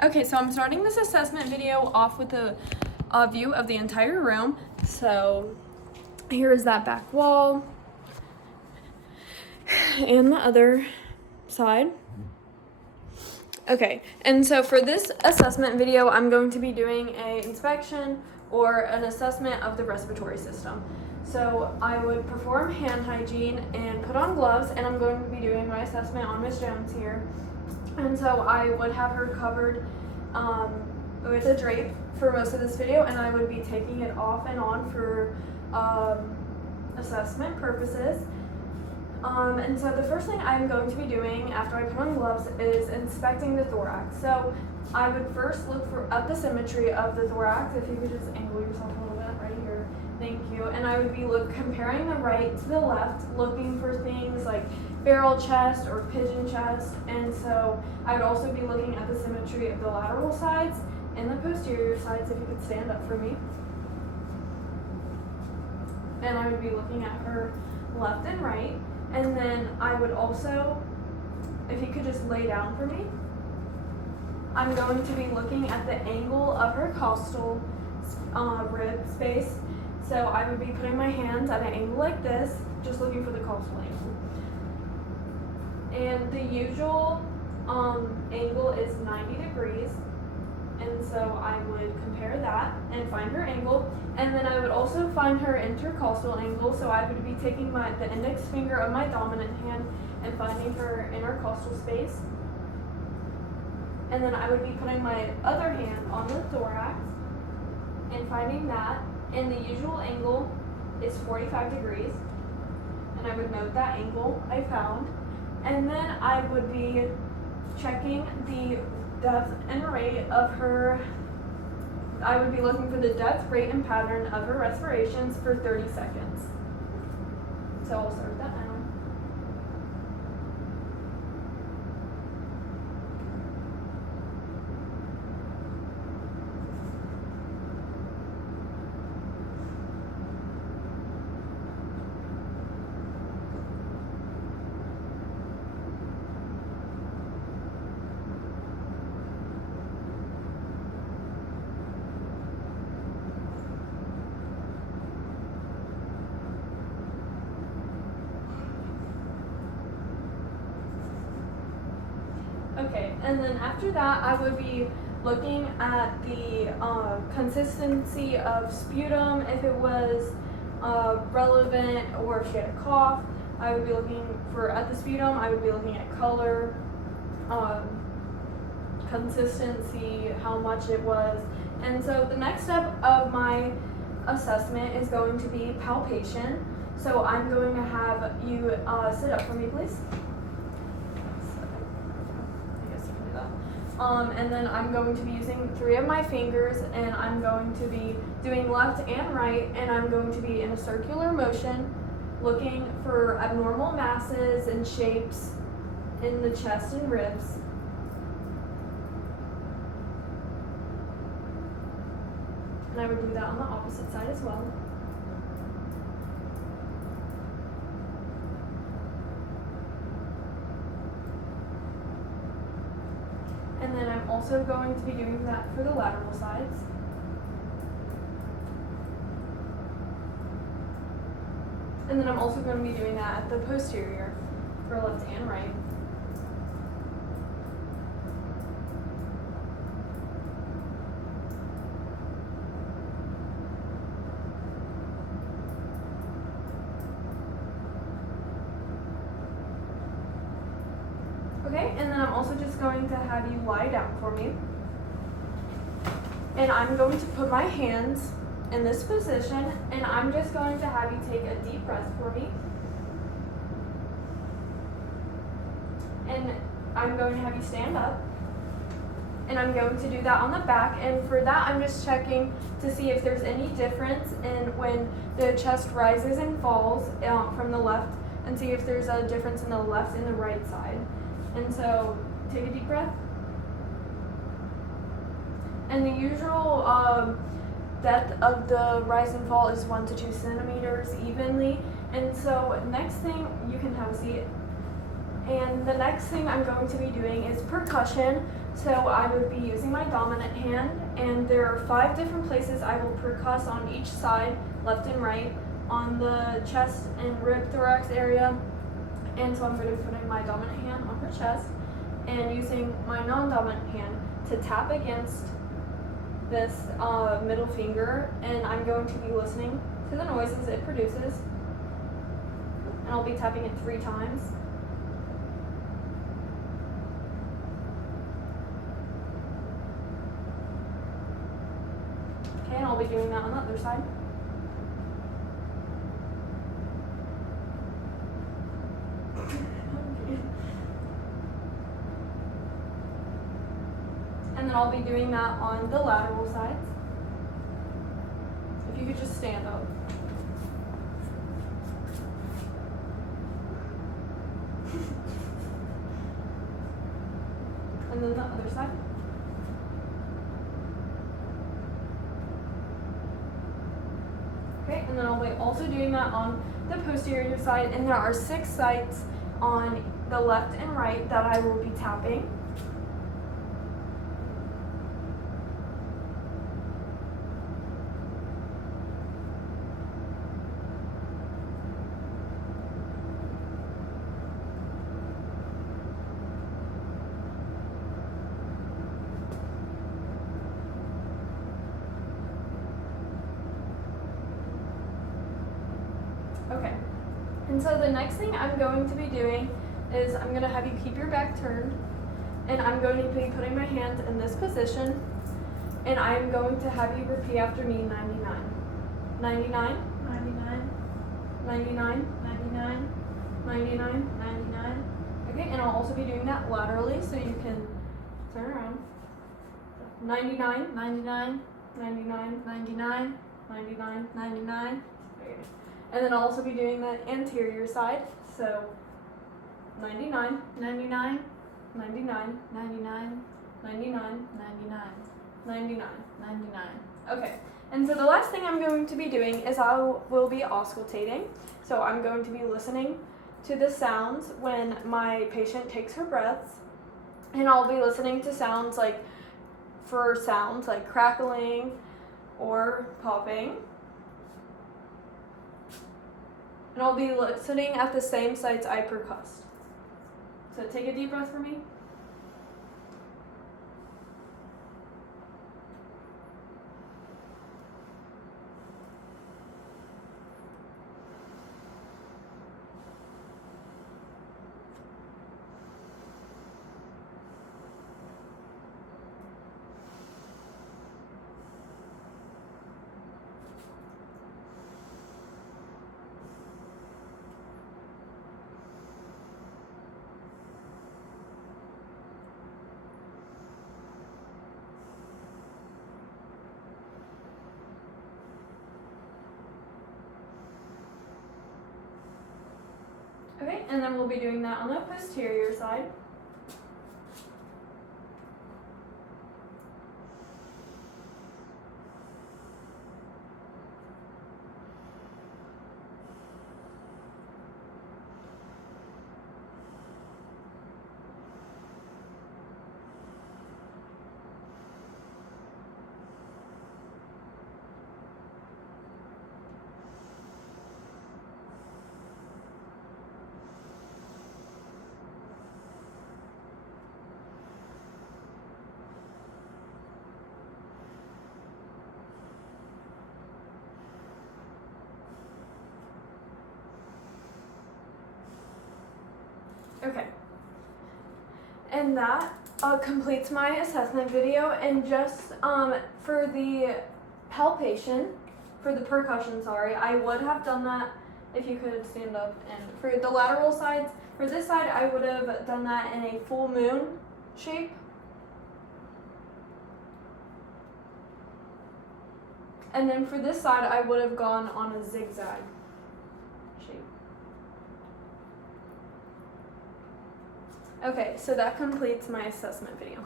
Okay, so I'm starting this assessment video off with a view of the entire room. So here is that back wall and the other side. Okay, and so for this assessment video, I'm going to be doing an inspection or an assessment of the respiratory system. So I would perform hand hygiene and put on gloves, and I'm going to be doing my assessment on Miss Jones here. And so I would have her covered with a drape for most of this video, and I would be taking it off and on for assessment purposes. And so the first thing I'm going to be doing after I put on gloves is inspecting the thorax. So I would first look at the symmetry of the thorax. If you could just angle yourself a little bit right here. Thank you. And I would be comparing the right to the left, looking for things like barrel chest or pigeon chest. And so I would also be looking at the symmetry of the lateral sides and the posterior sides, if you could stand up for me. And I would be looking at her left and right. And then I would also, if you could just lay down for me, I'm going to be looking at the angle of her costal rib space. So I would be putting my hands at an angle like this, just looking for the costal angle. And the usual angle is 90 degrees. And so I would compare that and find her angle. And then I would also find her intercostal angle. So I would be taking the index finger of my dominant hand and finding her intercostal space. And then I would be putting my other hand on the thorax and finding that. And the usual angle is 45 degrees. And I would note that angle I found. And then I would be checking the depth and rate of her. I would be looking for the depth, rate, and pattern of her respirations for 30 seconds. So I'll start that now. Okay, and then after that, I would be looking at the consistency of sputum, if it was relevant, or if she had a cough. I would be looking at the sputum. I would be looking at color, consistency, how much it was. And so the next step of my assessment is going to be palpation. So I'm going to have you sit up for me, please. And then I'm going to be using 3 of my fingers, and I'm going to be doing left and right, and I'm going to be in a circular motion, looking for abnormal masses and shapes in the chest and ribs. And I would do that on the opposite side as well. And then I'm also going to be doing that for the lateral sides. And then I'm also going to be doing that at the posterior for left and right. Okay, and then I'm also just going to have you lie down for me. And I'm going to put my hands in this position, and I'm just going to have you take a deep breath for me. And I'm going to have you stand up. And I'm going to do that on the back. And for that, I'm just checking to see if there's any difference in when the chest rises and falls from the left, and see if there's a difference in the left and the right side. And so, take a deep breath. And the usual depth of the rise and fall is 1 to 2 centimeters evenly. And so, next thing, you can have a seat. And the next thing I'm going to be doing is percussion. So I would be using my dominant hand, and there are 5 different places I will percuss on each side, left and right, on the chest and rib thorax area. And so I'm going to be putting my dominant hand on her chest and using my non-dominant hand to tap against this middle finger, and I'm going to be listening to the noises it produces, and I'll be tapping it 3 times. Okay, and I'll be doing that on the other side. And then I'll be doing that on the lateral sides. If you could just stand up. And then the other side. Okay, and then I'll be also doing that on the posterior side, and there are 6 sites on the left and right that I will be tapping. Okay, and so the next thing I'm going to be doing is I'm going to have you keep your back turned, and I'm going to be putting my hands in this position, and I'm going to have you repeat after me 99. 99, 99, 99, 99, 99, 99. Okay, and I'll also be doing that laterally so you can turn around. 99, 99, 99, 99, 99, 99. Okay. And then I'll also be doing the anterior side, so 99, 99, 99, 99, 99, 99, 99, 99. Okay, and so the last thing I'm going to be doing is I will be auscultating. So I'm going to be listening to the sounds when my patient takes her breaths, and I'll be listening to sounds like crackling or popping. And I'll be listening at the same sites I percussed. So take a deep breath for me. Okay, and then we'll be doing that on the posterior side. Okay, and that completes my assessment video. And just for the palpation, for the percussion, I would have done that if you could stand up. And for the lateral sides, for this side, I would have done that in a full moon shape. And then for this side, I would have gone on a zigzag shape. Okay, so that completes my assessment video.